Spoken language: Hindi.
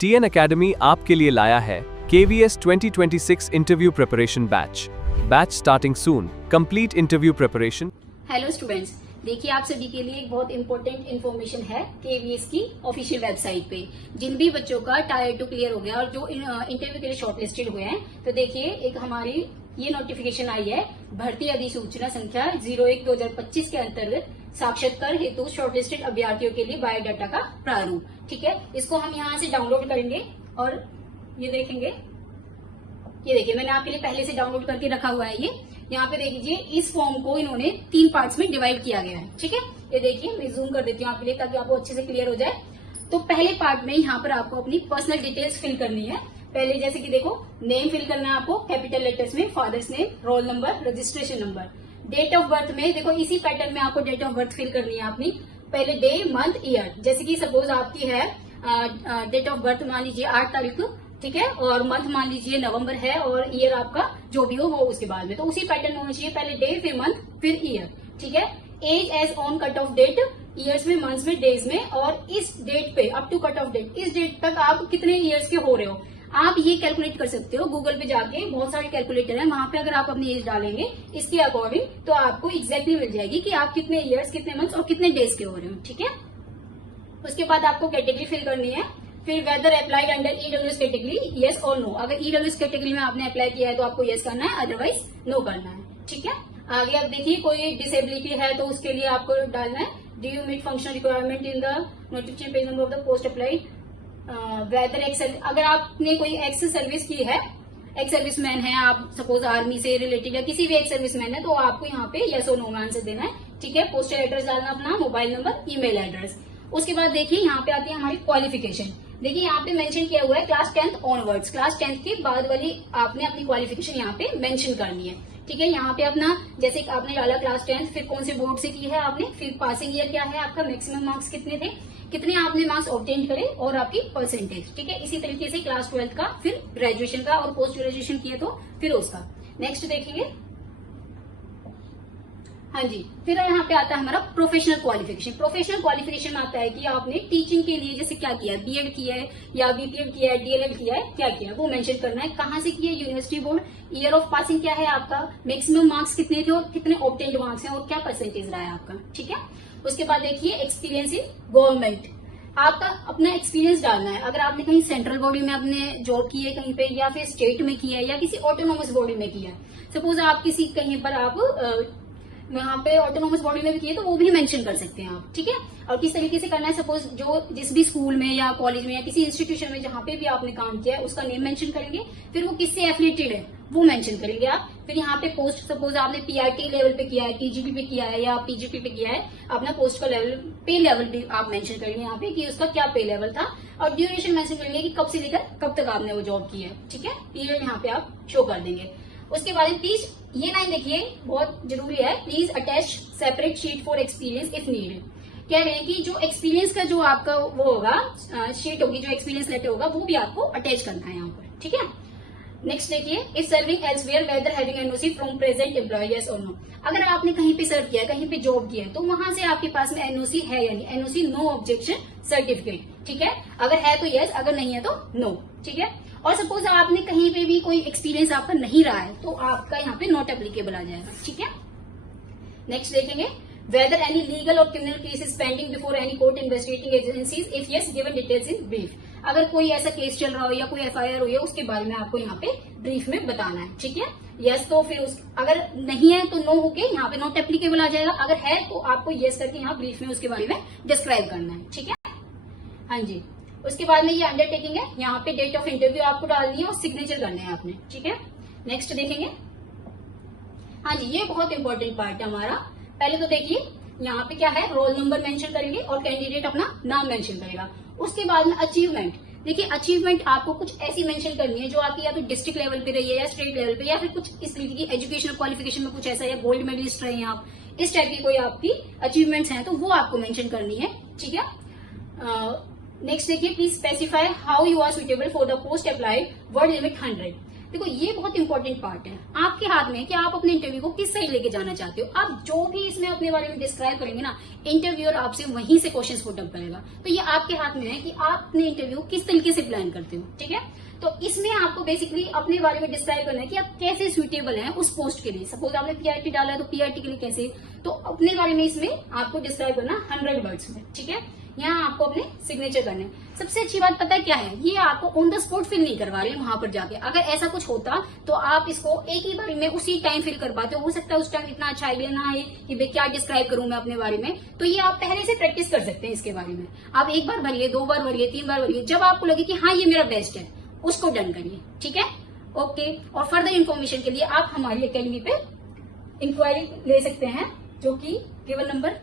TN Academy आपके लिए लाया है KVS 2026 interview preparation batch starting soon, complete interview preparation. Hello students, देखिए आप सभी के लिए एक बहुत इंपॉर्टेंट इन्फॉर्मेशन है KVS की ऑफिशियल वेबसाइट पे। जिन भी बच्चों का टायर 2 क्लियर हो गया और जो इंटरव्यू के लिए शॉर्टलिस्टेड हुए हैं, तो देखिए एक हमारी ये नोटिफिकेशन आई है, भर्ती अधिसूचना संख्या 01/2025 के अंतर्गत साक्षात्कार हेतु शॉर्टलिस्टेड अभ्यर्थियों के लिए बायोडाटा का प्रारूप। ठीक है, इसको हम यहाँ से डाउनलोड करेंगे और ये देखेंगे। ये देखिए मैंने आपके लिए पहले से डाउनलोड करके रखा हुआ है। ये यहाँ पे देखिए, इस फॉर्म को इन्होंने 3 पार्ट्स में डिवाइड किया गया है। ठीक है, ये देखिए मैं जूम कर देती हूँ आपके लिए ताकि आपको अच्छे से क्लियर हो जाए। तो पहले पार्ट में यहाँ पर आपको अपनी पर्सनल डिटेल्स फिल करनी है। पहले जैसे कि देखो, नेम फिल करना है आपको कैपिटल लेटर्स में, father's name, roll number, registration number. Date of birth में देखो इसी पैटर्न में आपको डेट ऑफ बर्थ फिल करनी है अपनी। पहले डे, मंथ, ईयर। जैसे कि सपोज आपकी है डेट ऑफ बर्थ मान लीजिए 8 तारीख को, ठीक है, और मंथ मान लीजिए नवंबर है और ईयर आपका जो भी हो वो उसके बाद में। तो उसी पैटर्न में होना चाहिए, पहले डे फिर मंथ फिर ईयर। ठीक है, age age on cut off date, years में, मंथ्स में, डेज में, और इस डेट पे up to cut off date, इस डेट तक आप कितने ईयर्स के हो रहे हो आप ये कैलकुलेट कर सकते हो। गूगल पे जाके बहुत सारे कैलकुलेटर है, वहां पे अगर आप अपनी एज डालेंगे इसके अकॉर्डिंग तो आपको एग्जैक्टली मिल जाएगी कि आप कितने ईयर्स, कितने मंथ्स और कितने डेज के हो रहे हो। ठीक है, उसके बाद आपको कैटेगरी फिल करनी है। फिर whether applied under EWS category, yes और नो। अगर ईडब्ल्यूएस कैटेगरी में आपने अप्लाई किया है तो आपको यस करना है, अदरवाइज नो करना है। ठीक है, आगे आप देखिए कोई डिसेबिलिटी है तो उसके लिए आपको डालना है do you meet functional requirement in the notification page number of the post applied. Whether ex, अगर आपने कोई एक्स सर्विस की है, एक्स सर्विसमैन है आप, सपोज आर्मी से रिलेटेड या किसी भी एक्स सर्विसमैन है, तो आपको यहाँ पे यस और नो में आंसर देना है। ठीक है, पोस्टल एड्रेस डालना अपना, मोबाइल नंबर, ईमेल एड्रेस। उसके बाद देखिए यहाँ पे आती है हमारी क्वालिफिकेशन। देखिए यहाँ पे मेंशन किया हुआ है class 10th onwards, class 10th के बाद वाली आपने अपनी क्वालिफिकेशन यहाँ पे मेंशन करनी है। ठीक है, यहाँ पे अपना जैसे आपने डाला क्लास 10th, फिर कौन से बोर्ड से की है आपने, फिर पासिंग ईयर क्या है आपका, मैक्सिमम मार्क्स कितने थे, कितने आपने मार्क्स ऑब्टेन करे और आपकी परसेंटेज। ठीक है, इसी तरीके से क्लास 12th का, फिर ग्रेजुएशन का और पोस्ट ग्रेजुएशन किया तो फिर उसका। नेक्स्ट देखेंगे, हाँ जी, फिर यहाँ पे आता है हमारा प्रोफेशनल क्वालिफिकेशन। प्रोफेशनल क्वालिफिकेशन में आता है कि आपने टीचिंग के लिए जैसे क्या किया है, बीएड किया है या बीपीएड किया है, डीएलएड किया है, क्या किया है वो मेंशन करना है, कहाँ से किया है, university board, year of passing क्या है आपका, मैक्सिमम मार्क्स कितने थे और कितने ऑब्टेन्ड मार्क्स हैं और क्या परसेंटेज रहा है आपका। ठीक है, उसके बाद देखिए एक्सपीरियंस इन गवर्नमेंट, आपका अपना एक्सपीरियंस डालना है। अगर आपने कहीं सेंट्रल बॉडी में आपने जॉब की है कहीं पे, या फिर स्टेट में किया है या किसी ऑटोनोमस बॉडी में किया है, सपोज आप किसी कहीं पर आप वहां पे ऑटोनोमस बॉडी में भी किए तो वो भी मेंशन कर सकते हैं आप। ठीक है, और किस तरीके से करना है, सपोज जो जिस भी स्कूल में या कॉलेज में या किसी इंस्टीट्यूशन में जहां पे भी आपने काम किया है उसका नेम मेंशन करेंगे, फिर वो किससे एफिलिएटेड है वो मेंशन करेंगे आप। फिर यहाँ पे पोस्ट, सपोज आपने पीआरटी लेवल पे किया है, टीजीटी पे किया है या पीजीटी पे किया है, अपना पोस्ट का लेवल, पे लेवल भी आप मेंशन करेंगे यहाँ पे कि उसका क्या पे लेवल था, और ड्यूरेशन मेंशन करेंगे कि कब से लेकर कब तक आपने वो जॉब की है। ठीक है, पीरियड यहाँ पे आप शो कर देंगे। उसके बाद प्लीज ये लाइन देखिए बहुत जरूरी है, please attach separate sheet for experience if needed. क्या है कि जो एक्सपीरियंस का जो आपका वो होगा, शीट होगी, जो एक्सपीरियंस लेटर होगा वो भी आपको अटैच करना है यहाँ पर। ठीक है, नेक्स्ट देखिए, if serving elsewhere whether having NOC from present employer, yes और नो। अगर आपने कहीं पे सर्व किया है, कहीं पे जॉब किया है, तो वहां से आपके पास में एनओसी है यानी एनओसी नो ऑब्जेक्शन सर्टिफिकेट। ठीक है, अगर है तो यस, अगर नहीं है तो नो। ठीक है, और सपोज आपने कहीं पे भी कोई एक्सपीरियंस आपका नहीं रहा है तो आपका यहाँ पे नॉट एप्लीकेबल आ जाएगा। ठीक है, नेक्स्ट देखेंगे, वेदर एनी लीगल और criminal cases pending before any court investigating agencies, if yes given details in brief. अगर कोई ऐसा केस चल रहा हो या कोई एफआईआर हुई है उसके बारे में आपको यहाँ पे ब्रीफ में बताना है। ठीक है, यस तो फिर अगर नहीं है तो नो होके यहाँ पे नॉट एप्लीकेबल आ जाएगा, अगर है तो आपको यस करके यहाँ ब्रीफ में उसके बारे में डिस्क्राइब करना है। ठीक है, हाँ जी, उसके बाद में ये अंडरटेकिंग है, यहाँ पे डेट ऑफ इंटरव्यू आपको डालनी है और सिग्नेचर करने हैं आपने। ठीक है, नेक्स्ट देखेंगे, हाँ जी, ये बहुत इंपॉर्टेंट पार्ट है हमारा। पहले तो देखिए यहाँ पे क्या है, रोल नंबर मेंशन करेंगे और कैंडिडेट अपना नाम मेंशन करेगा। उसके बाद में अचीवमेंट, देखिए अचीवमेंट आपको कुछ ऐसी मेंशन करनी है जो आपकी या तो डिस्ट्रिक्ट लेवल पे रही है या स्टेट लेवल पे, या फिर कुछ इस तरीके की एजुकेशनल क्वालिफिकेशन में कुछ ऐसा, या गोल्ड मेडलिस्ट रहे हैं आप, इस टाइप की कोई आपकी अचीवमेंट्स हैं तो वो आपको मेंशन करनी है। ठीक है, नेक्स्ट देखिए, please specify how you are suitable for the post applied, word limit 100। देखो ये बहुत इंपॉर्टेंट पार्ट है, आपके हाथ में है कि आप अपने इंटरव्यू को किस साइड लेके जाना चाहते हो। आप जो भी इसमें अपने बारे में डिस्क्राइब करेंगे ना, इंटरव्यूअर आपसे वहीं से क्वेश्चंस पुट अप करेगा। तो ये आपके हाथ में है कि आप अपने इंटरव्यू किस तरीके से प्लान करते हो, ठीक है। तो इसमें आपको बेसिकली अपने बारे में डिस्क्राइब करना है कि आप कैसे सुइटेबल हैं उस पोस्ट के लिए। सपोज आपने पीआरटी डाला है तो पीआरटी के लिए कैसे, तो अपने बारे में इसमें आपको डिस्क्राइब करना 100 वर्ड्स में, ठीक है। यहाँ आपको अपने सिग्नेचर करने। सबसे अच्छी बात पता है क्या है, ये आपको ऑन द स्पॉट फिल नहीं करवा रहे हैं वहां पर जाके। अगर ऐसा कुछ होता तो आप इसको एक ही बार में उसी टाइम फिल कर पाते हो सकता है उस टाइम इतना अच्छा आइडिया ना है कि भाई क्या डिस्क्राइब करूं मैं अपने बारे में। तो ये आप पहले से प्रैक्टिस कर सकते हैं इसके बारे में। आप एक बार भरिए, 2 बार भरिए, 3 बार भरिए, जब आपको लगे कि हाँ ये मेरा बेस्ट है उसको डन करिए, ठीक है। ओके, और फर्दर इन्फॉर्मेशन के लिए आप हमारी अकेडमी पे इंक्वायरी ले सकते हैं, जो कि केवल नंबर